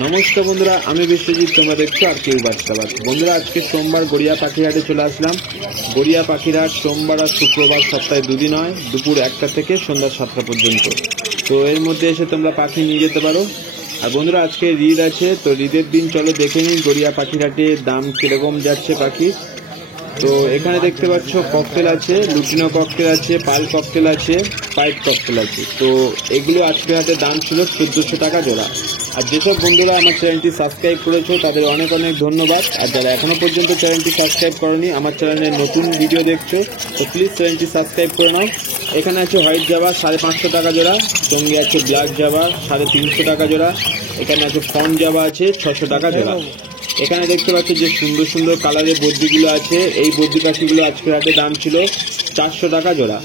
নমস্কার বন্ধুরা, আমি বিশ্বজিৎ, তোমরা দেখছো আর কেউ বাচ্চাবাদ। বন্ধুরা, আজকে সোমবার গড়িয়া পাখিরহাটে চলে আসলাম। গড়িয়া পাখিরহাট সোমবার আর শুক্রবার সপ্তাহে দুদিন হয়, দুপুর 1টা থেকে সন্ধ্যা 7টা পর্যন্ত। তো এর মধ্যে এসে তোমরা পাখি নিয়ে যেতে পারো। আর বন্ধুরা, আজকে ঈদ আছে, তো ঈদের দিন চলো দেখে নিই গড়িয়া পাখিরহাটে দাম কিরকম যাচ্ছে পাখি। তো এখানে দেখতে পাচ্ছ ককটেল আছে, লুটিনো ককটেল আছে, পাল ককটেল আছে, পাইপ ককটেল আছে। তো এগুলো আজকে হাতে দাম ছিল 1400 টাকা জোড়া। আর যেসব বন্ধুরা আমার চ্যানেলটি সাবস্ক্রাইব করেছো তাদের অনেক অনেক ধন্যবাদ। আর যারা এখনো পর্যন্ত চ্যানেলটি সাবস্ক্রাইব করনি, আমার চ্যানেলে নতুন ভিডিও দেখছো, তো প্লিজ চ্যানেলটি সাবস্ক্রাইব করে নাও। এখানে আছে হোয়াইট জাভা 550 টাকা জোড়া, সঙ্গে আছে ব্ল্যাক জাভা 350 টাকা জোড়া। এখানে আছে ফন জাভা আছে 600 টাকা জোড়া। এখানে দেখতে পাচ্ছি যে সুন্দর সুন্দর কালারের বদ্যিগুলো আছে। এই বদ্যি পাখিগুলো আজকের হাটে দাম ছিল 400 টাকা জোড়া।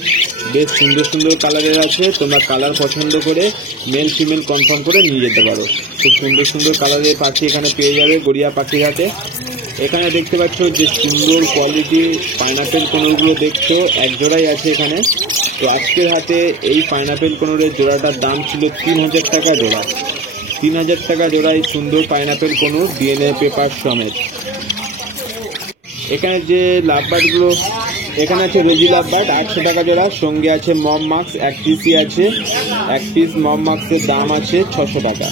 বেশ সুন্দর সুন্দর কালারের আছে, তোমরা কালার পছন্দ করে মেল ফিমেল কনফার্ম করে নিয়ে যেতে পারো। খুব সুন্দর সুন্দর কালারের পাখি এখানে পেয়ে যাবে গড়িয়া পাখির হাটে। এখানে দেখতে পাচ্ছ যে সুন্দর কোয়ালিটি পাইনাপেল কোনোরগুলো দেখছো, এক জোড়াই আছে এখানে। তো আজকের হাটে এই পাইনাপেল কোনোরের জোড়াটার দাম ছিল 3000 টাকা জোড়া। 3000 টাকা জোড়ায় সুন্দর পাইনাপেল কোনোর ডিএনএ পেপার সমেত। এখানে যে লাভবার্ডগুলো, এখানে আছে রোজি লাভবার্ড 800 টাকা জোড়া, সঙ্গে আছে মম মাক্স 1 পিসই আছে। 1 পিস মম মাক্সের দাম আছে 600 টাকা।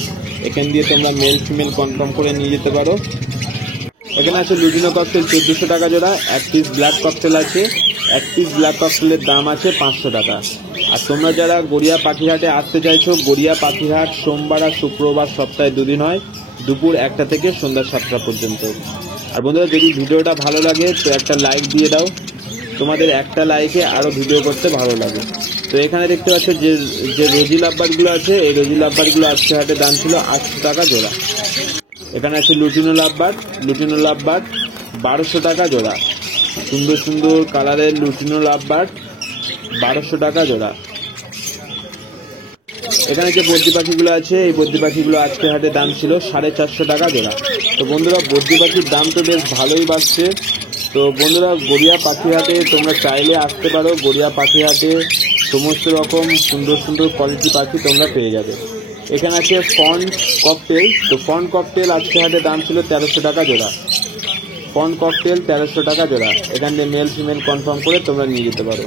এখান দিয়ে তোমরা মেল ফিমেল কনফার্ম করে নিয়ে যেতে পারো। এখানে আছে লুটিনো ককটেল 1400 টাকা জোড়া, 1 পিস ব্ল্যাক ককটেল আছে। 1 পিস ব্ল্যাক ককটেলের দাম আছে 500 টাকা। আর তোমরা যারা গড়িয়া পাখিরহাটে আসতে চাইছো, গড়িয়া পাখিরহাট সোমবার আর শুক্রবার সপ্তাহে দুদিন হয়, দুপুর 1টা থেকে সন্ধ্যা 7টা পর্যন্ত। আর বন্ধুরা, যদি ভিডিওটা ভালো লাগে তো একটা লাইক দিয়ে দাও, তোমাদের একটা লাইকে আরও ভিডিও করতে ভালো লাগে। তো এখানে দেখতে পাচ্ছ যে রোজি লাভবার্ডগুলো আছে, এই রোজি লাভবার্ডগুলো আজকে হাটে দাম ছিল 800 টাকা জোড়া। এখানে আছে লুটিনো লাভবার্ড 1200 টাকা জোড়া। সুন্দর সুন্দর কালারের লুটিনো লাভবার্ড 1200 টাকা জোড়া। এখানে যে বদ্যি পাখিগুলো আছে, এই বদ্যি পাখিগুলো আজকে হাটে দাম ছিল 450 টাকা জোড়া। তো বন্ধুরা, বদ্যি পাখির দাম তো বেশ ভালোই বাড়ছে। তো বন্ধুরা, গড়িয়া পাখিরহাটে তোমরা চাইলে আসতে পারো। গড়িয়া পাখিরহাটে সমস্ত রকম সুন্দর সুন্দর কোয়ালিটি পাখি তোমরা পেয়ে যাবে। এখানে আছে ফন ককটেল। তো ফন ককটেল আজকে হাটে দাম ছিল 1300 টাকা জোড়া। ফন ককটেল 1300 টাকা জোড়া। এখান থেকে মেল ফিমেল কনফার্ম করে তোমরা নিয়ে যেতে পারো।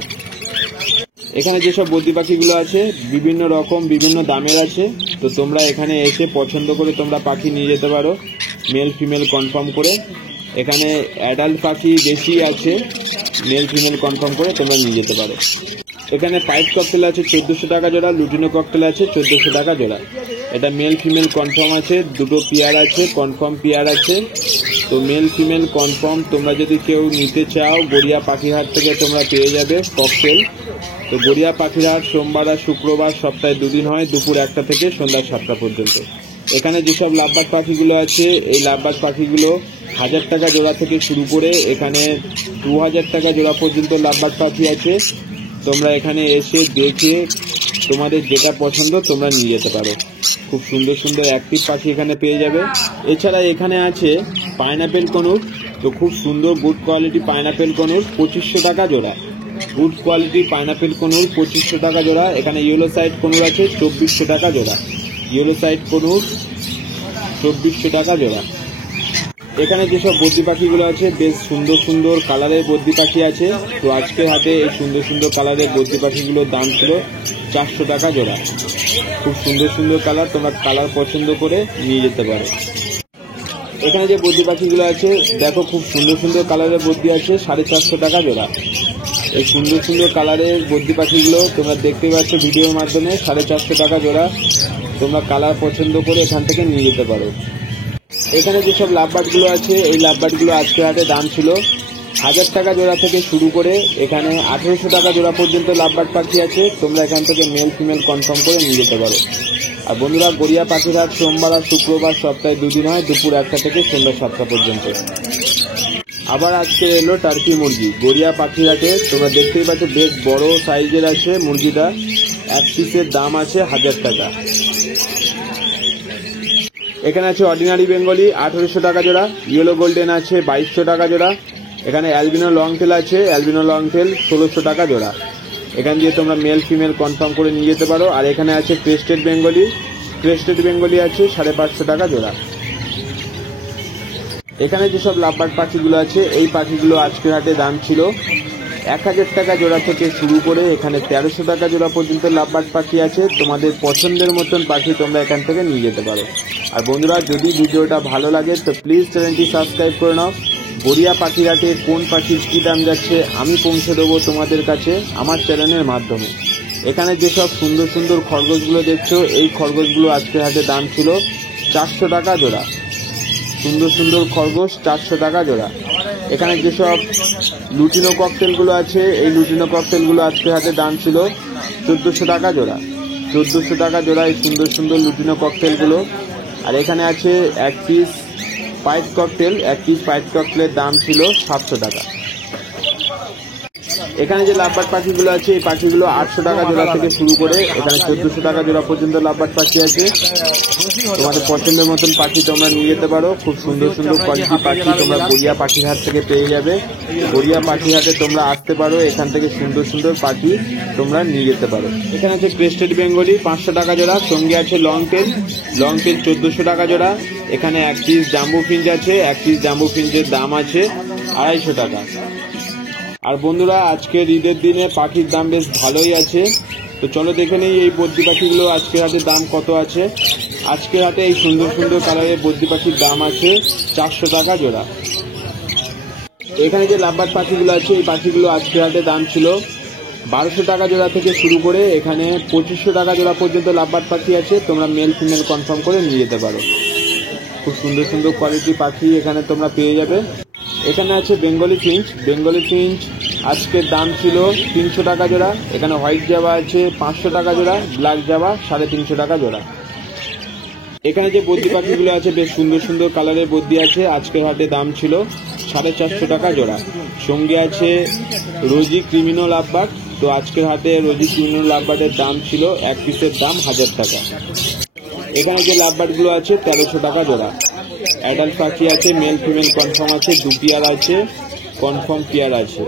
এখানে যেসব বদ্যি পাখিগুলো আছে বিভিন্ন রকম বিভিন্ন দামের আছে। তো তোমরা এখানে এসে পছন্দ করে তোমরা পাখি নিয়ে যেতে পারো মেল ফিমেল কনফার্ম করে। এখানে অ্যাডাল্ট পাখি বেশি আছে, মেল ফিমেল কনফার্ম করে তোমরা নিয়ে যেতে পারো। এখানে পাইপ ককটেল আছে 1400 টাকা জোড়া, লুটিনো ককটেল আছে 1400 টাকা জোড়া। এটা মেল ফিমেল কনফার্ম আছে, দুটো পেয়ার আছে, কনফার্ম পেয়ার আছে। তো মেল ফিমেল কনফার্ম তোমরা যদি কেউ নিতে চাও, গড়িয়া পাখিরহাট থেকে তোমরা পেয়ে যাবে ককটেল। তো গড়িয়া পাখিরহাট সোমবার আর শুক্রবার সপ্তাহে দুদিন হয়, দুপুর 1টা থেকে সন্ধ্যা 7টা পর্যন্ত। এখানে যেসব লাভবার্ড পাখিগুলো আছে, এই লাভবার্ড পাখিগুলো 1000 টাকা জোড়া থেকে শুরু করে এখানে 2000 টাকা জোড়া পর্যন্ত লাভবার্ড পাখি আছে। তোমরা এখানে এসে দেখে তোমাদের যেটা পছন্দ তোমরা নিয়ে যেতে পারো। খুব সুন্দর সুন্দর অ্যাক্টিভ পাখি এখানে পেয়ে যাবে। এছাড়া এখানে আছে পাইনাপেল কোনুর। তো খুব সুন্দর গুড কোয়ালিটি পাইনাপেল কোনুর 2500 টাকা জোড়া। গুড কোয়ালিটি পাইনাপেল কোনুর 2500 টাকা জোড়া। এখানে ইয়েলো সাইড কোনুর আছে 2400 টাকা জোড়া। ইয়েলো সাইড কোনুর 2400 টাকা জোড়া। এখানে যেসব বদ্যি পাখিগুলো আছে বেশ সুন্দর সুন্দর কালারের বদ্যি পাখি আছে। তো আজকের হাটে এই সুন্দর সুন্দর কালারের বদ্যি পাখিগুলোর দাম ছিল 400 টাকা জোড়া। খুব সুন্দর সুন্দর কালার, তোমরা কালার পছন্দ করে নিয়ে যেতে পারো। এখানে যে বদ্যি পাখিগুলো আছে দেখো, খুব সুন্দর সুন্দর কালারের বদ্যি আছে 450 টাকা জোড়া। এই সুন্দর সুন্দর কালারের বদ্যি পাখিগুলো তোমরা দেখতে পাচ্ছ ভিডিওর মাধ্যমে 450 টাকা জোড়া। তোমরা কালার পছন্দ করে এখান থেকে নিয়ে যেতে পারো। এখানে যেসব লাভবার্ডগুলো আছে, এই লাভবার্ডগুলো আজকের হাটে দাম ছিল 1000 টাকা জোড়া থেকে শুরু করে এখানে 1800 টাকা জোড়া পর্যন্ত লাভবার্ড পাখি আছে। তোমরা এখান থেকে মেল ফিমেল কনফার্ম করে নিয়ে যেতে পারো। আর বন্ধুরা, গড়িয়া পাখিরহাট সোমবার আর শুক্রবার সপ্তাহে দুদিন হয়, দুপুর 1টা থেকে সন্ধ্যা 7টা পর্যন্ত। আবার আজকে এলো টার্কি মুরগি গড়িয়া পাখিরহাটে। তোমরা দেখতেই পাচ্ছ বেশ বড় সাইজের আছে মুরগিটা। 1 পিসের দাম আছে 1000 টাকা। এখানে আছে অর্ডিনারি বেঙ্গলি 1800 টাকা জোড়া। ইয়েলো গোল্ডেন আছে 2200 টাকা জোড়া। এখানে অ্যালবিনো লং টেল আছে, অ্যালবিনো লং টেল 1600 টাকা জোড়া। এখান দিয়ে তোমরা মেল ফিমেল কনফার্ম করে নিয়ে যেতে পারো। আর এখানে আছে ক্রেস্টেড বেঙ্গলি ক্রেস্টেড বেঙ্গলি আছে 550 টাকা জোড়া। এখানে যেসব লাভবার্ড পাখিগুলো আছে এই পাখিগুলো আজকের হাটে দাম ছিল 1000 টাকা জোড়া থেকে শুরু করে এখানে 1300 টাকা জোড়া পর্যন্ত লাভবার্ড পাখি আছে। তোমাদের পছন্দের মতন পাখি তোমরা এখান থেকে নিয়ে যেতে পারো। আর বন্ধুরা, যদি ভিডিওটা ভালো লাগে তো প্লিজ চ্যানেলটি সাবস্ক্রাইব করে নাও। গড়িয়া পাখির হাটে কোন পাখির কী দাম যাচ্ছে আমি পৌঁছে দেবো তোমাদের কাছে আমার চ্যানেলের মাধ্যমে। এখানে যেসব সুন্দর সুন্দর খরগোশগুলো দেখছো এই খরগোশগুলো আজকের হাটে দাম ছিল 400 টাকা জোড়া। সুন্দর সুন্দর খরগোশ 400 টাকা জোড়া। এখানে যেসব লুটিনো ককটেলগুলো আছে এই লুটিনো ককটেলগুলো আজকের হাটে দাম ছিল 1400 টাকা জোড়া। 1400 টাকা জোড়া এই সুন্দর সুন্দর লুটিনো ককটেলগুলো। আর এখানে আছে এক পিস পাইট ককটেল, এক পিস পাইট ককটেলের দাম ছিল 700 টাকা। এখানে যে লাভবার্ড পাখিগুলো আছে এই পাখিগুলো 800 টাকা জোড়া থেকে শুরু করে এখানে 1400 টাকা জোড়া পর্যন্ত লাভবার্ড পাখি আছে। তোমাদের পছন্দের মতন পাখি তোমরা নিয়ে যেতে পারো। খুব সুন্দর সুন্দর কোয়ালিটি পাখি তোমরা গড়িয়া পাখির হাট থেকে পেয়ে যাবে। গড়িয়া পাখির হাটে তোমরা আসতে পারো, এখান থেকে সুন্দর সুন্দর পাখি তোমরা নিয়ে যেতে পারো। এখানে আছে ক্রেস্টেড বেঙ্গলি 500 টাকা জোড়া, সঙ্গে আছে লং টেল 1400 টাকা জোড়া। এখানে এক পিস জাম্বো ফিঞ্চ আছে, এক পিস জাম্বো ফিঞ্চের দাম আছে 250 টাকা। আর বন্ধুরা, আজকের ঈদের দিনে পাখির দাম বেশ ভালোই আছে। তো চলো দেখে নেই এই বদ্রি পাখিগুলো আজকের হাটে দাম কত আছে। আজকের হাটে এই সুন্দর সুন্দর কালারের বদ্রি পাখির দাম আছে 400 টাকা জোড়া। এখানে যে লাভবার্ড পাখিগুলো আছে এই পাখিগুলো আজকের হাটে দাম ছিল 1200 টাকা জোড়া থেকে শুরু করে এখানে 2500 টাকা জোড়া পর্যন্ত লাভবার্ড পাখি আছে। তোমরা মেল ফিমেল কনফার্ম করে নিয়ে যেতে পারো। খুব সুন্দর সুন্দর কোয়ালিটি পাখি এখানে তোমরা পেয়ে যাবে। এখানে আছে বেঙ্গলি ফিঞ্চ। বেঙ্গলি ফিঞ্চ আজকের দাম ছিল 300 টাকা জোড়া। এখানে হোয়াইট জাভা আছে 500 টাকা জোড়া, ব্ল্যাক জাভা 350 টাকা জোড়া। এখানে যে বদ্রি পাখিগুলো আছে বেশ সুন্দর সুন্দর কালারের বদ্রি আছে। আজকের হাটে দাম ছিল 450 টাকা জোড়া। সঙ্গে আছে রোজি ক্রিমিনো লাভবার্ড। তো আজকের হাটে রোজি ক্রিমিনো লাভবার্ডের দাম ছিল এক পিসের দাম 1000 টাকা। এখানে যে লাভবার্ডগুলো আছে 1300 টাকা জোড়া। অ্যাডাল্ট পাখি আছে, মেল ফিমেল কনফার্ম আছে, 2 পেয়ার আছে, কনফার্ম পেয়ার আছে।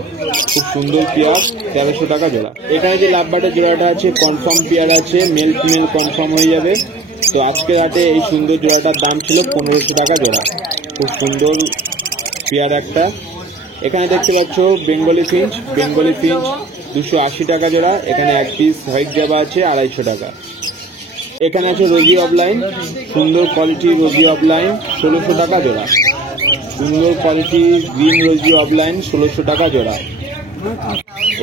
খুব সুন্দর পেয়ার 1300 টাকা জোড়া। এখানে যে লাভবার্ডের জোড়াটা আছে কনফার্ম পেয়ার আছে, মেল ফিমেল কনফার্ম হয়ে যাবে। তো আজকের হাটে এই সুন্দর জোড়াটার দাম ছিল 1500 টাকা জোড়া। খুব সুন্দর পেয়ার একটা। এখানে দেখতে পাচ্ছ বেঙ্গলি ফিঞ্চ। বেঙ্গলি ফিঞ্চ 280 টাকা জোড়া। এখানে এক পিস হোয়াইট জাভা আছে 250 টাকা। এখানে আছে রোজি অফলাইন, সুন্দর কোয়ালিটি রোজি অফলাইন 1600 টাকা জোড়া। সুন্দর কোয়ালিটি গ্রিন রোজি অফলাইন 1600 টাকা জোড়া।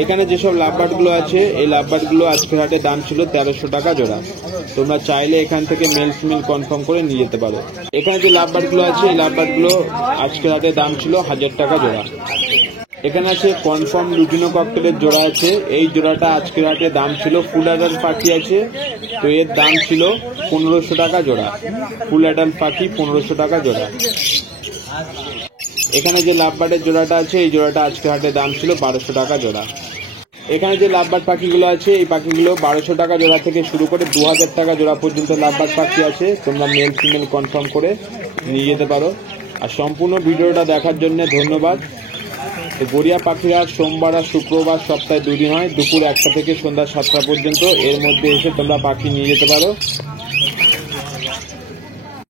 এখানে যেসব লাভবার্ডগুলো আছে এই লাভবার্ডগুলো আজকের হাটে দাম ছিল 1300 টাকা জোড়া। তোমরা চাইলে এখান থেকে মেল ফিমেল কনফার্ম করে নিয়ে যেতে পারো। এখানে যে লাভবার্ডগুলো আছে এই লাভবার্ডগুলো আজকের হাটে দাম ছিল 1000 টাকা জোড়া। এখানে আছে কনফার্ম লুটিনো ককটেলের জোড়া আছে। এই জোড়াটা আজকের হাটে দাম ছিল, ফুল অ্যাডাল্ট পাখি আছে। তো এর দাম ছিল 1500 টাকা জোড়া। ফুল অ্যাডাল্ট পাখি 1500 টাকা জোড়া। এখানে যে লাভবার্ডের জোড়াটা আছে এই জোড়াটা আজকের হাটে দাম ছিল 1200 টাকা জোড়া। এখানে যে লাভবার্ড পাখিগুলো আছে এই পাখিগুলো 1200 টাকা জোড়া থেকে শুরু করে 2000 টাকা জোড়া পর্যন্ত লাভবার্ড পাখি আছে। তোমরা মেল ফিমেল কনফার্ম করে নিয়ে যেতে পারো। আর সম্পূর্ণ ভিডিওটা দেখার জন্য ধন্যবাদ। তো গড়িয়া পাখির হাট সোমবার আর শুক্রবার সপ্তাহে 2 দিন হয়, দুপুর 1টা থেকে সন্ধ্যা 7টা পর্যন্ত। এর মধ্যে এসে তোমরা পাখি নিয়ে যেতে পারো।